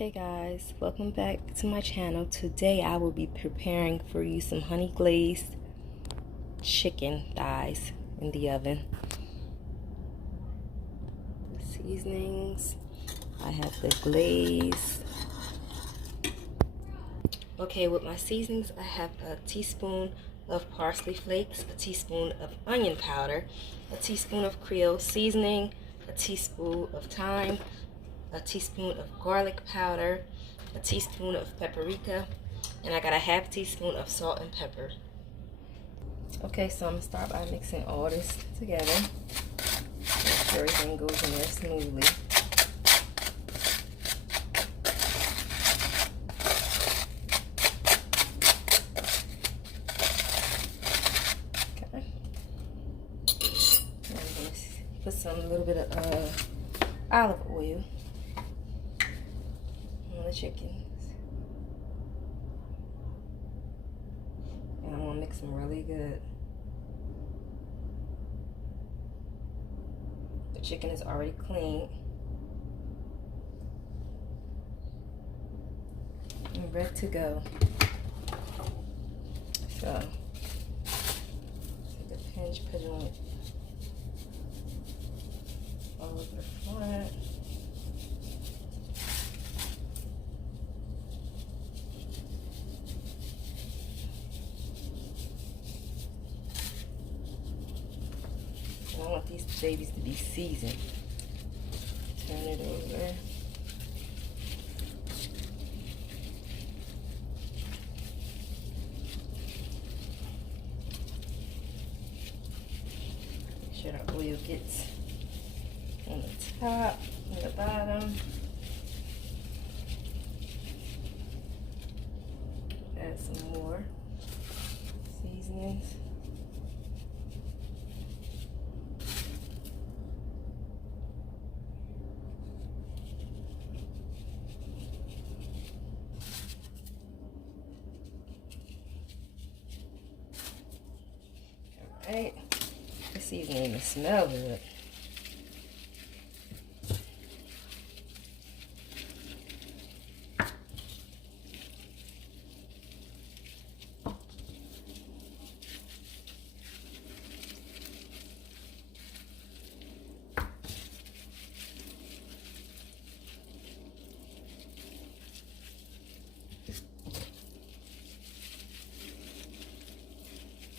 Okay guys, welcome back to my channel. Today I will be preparing for you some honey glazed chicken thighs in the oven. The seasonings, I have the glaze. Okay, with my seasonings I have a teaspoon of parsley flakes, a teaspoon of onion powder, a teaspoon of Creole seasoning, a teaspoon of thyme, a teaspoon of garlic powder, a teaspoon of paprika, and I got a half teaspoon of salt and pepper. Okay, so I'm gonna start by mixing all this together. Make sure everything goes in there smoothly. Okay. And I'm gonna put a little bit of olive oil on the chickens. And I'm gonna mix them really good. The chicken is already clean and ready to go. So take a pinch, put it on it all over the front. I want these babies to be seasoned. Turn it over. Make sure the oil gets on the top and the bottom. Add some more seasonings. Alright, the seasoning even smell good.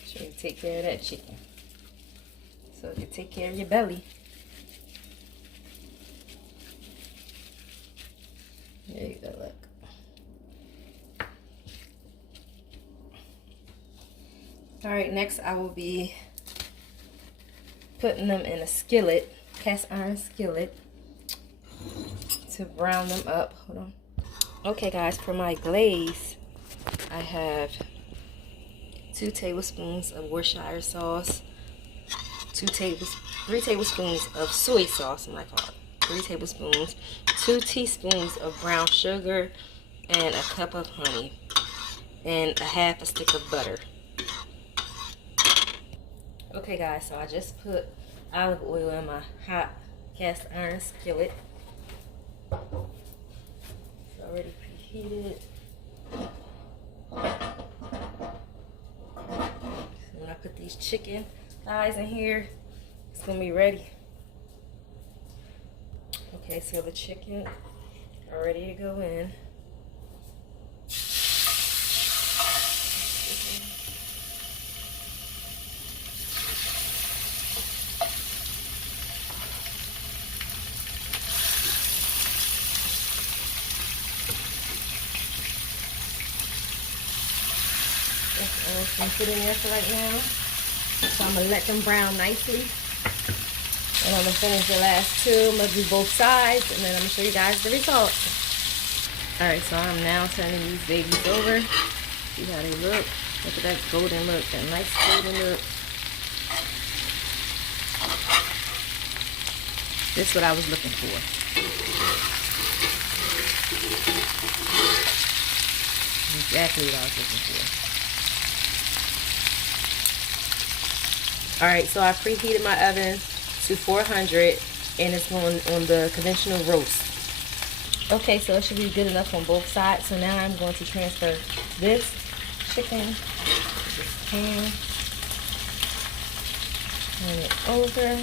Sure you take care of that chicken so you can take care of your belly. There you go, look. Alright, next I will be putting them in a skillet, cast iron skillet, to brown them up. Hold on. Okay guys, for my glaze I have 2 tablespoons of Worcestershire sauce, 3 tablespoons of soy sauce, I call it 3 tablespoons, 2 teaspoons of brown sugar, and a cup of honey, and a half a stick of butter. Okay guys, so I just put olive oil in my hot cast iron skillet. It's already preheated. When I put these chicken thighs in here, it's gonna be ready. Okay, so the chicken are ready to go in. I'm put in there for right now. So I'm gonna let them brown nicely. And I'm gonna finish the last 2. I'm gonna do both sides, and then I'm gonna show you guys the result. Alright, so I'm now turning these babies over. See how they look. Look at that golden look, that nice golden look. This is what I was looking for. Exactly what I was looking for. Alright, so I preheated my oven to 400 and it's on the conventional roast. Okay, so it should be good enough on both sides. So now I'm going to transfer this chicken to this pan. Turn it over.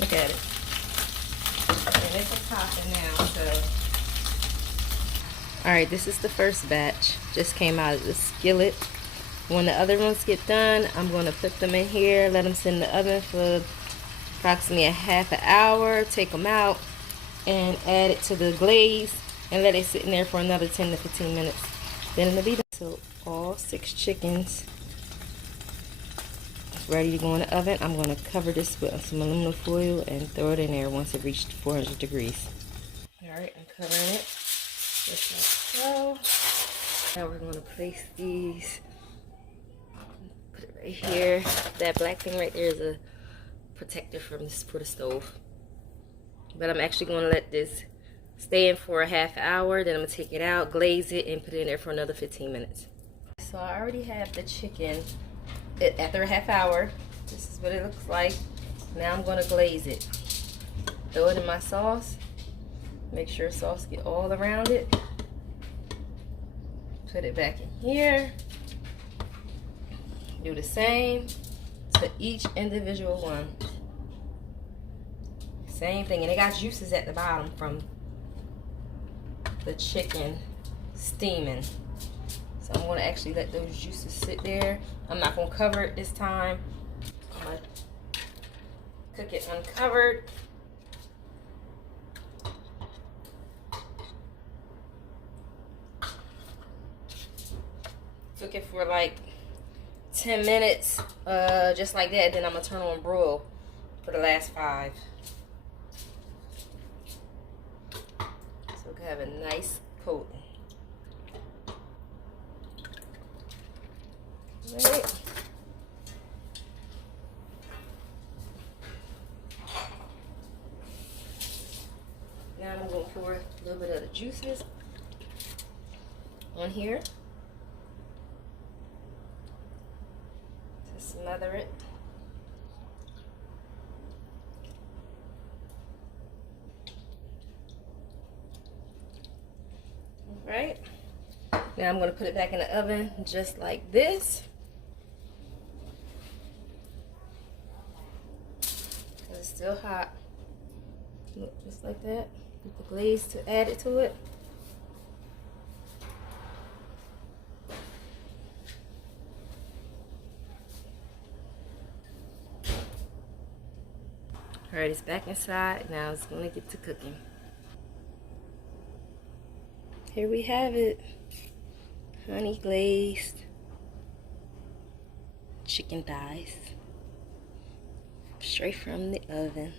Look at it. And it's popping now, so. Alright, this is the first batch. Just came out of the skillet. When the other ones get done, I'm going to put them in here, let them sit in the oven for approximately a half an hour, take them out, and add it to the glaze, and let it sit in there for another 10 to 15 minutes. Then it'll be done. So all 6 chickens ready to go in the oven. I'm going to cover this with some aluminum foil and throw it in there once it reaches 400 degrees. Alright, I'm covering it just like so. Now we're going to place these, put it right here. That black thing right there is a protector for the stove. But I'm actually going to let this stay in for a half hour. Then I'm going to take it out, glaze it, and put it in there for another 15 minutes. So I already have the chicken. After a half hour, this is what it looks like. Now I'm going to glaze it. Throw it in my sauce. Make sure sauce get all around it. Put it back in here. Do the same to each individual one. Same thing, and it got juices at the bottom from the chicken steaming. So I'm going to actually let those juices sit there. I'm not going to cover it this time. I'm going to cook it uncovered. Cook it for like 10 minutes, just like that. Then I'm going to turn on broil for the last 5. So we can have a nice coat. Right. Now I'm going to pour a little bit of the juices on here to smother it. Right. Now I'm going to put it back in the oven just like this. It's still hot. Look, just like that. With the glaze to add it to it. Alright, it's back inside. Now it's going to get to cooking. Here we have it. Honey glazed chicken thighs. Straight from the oven.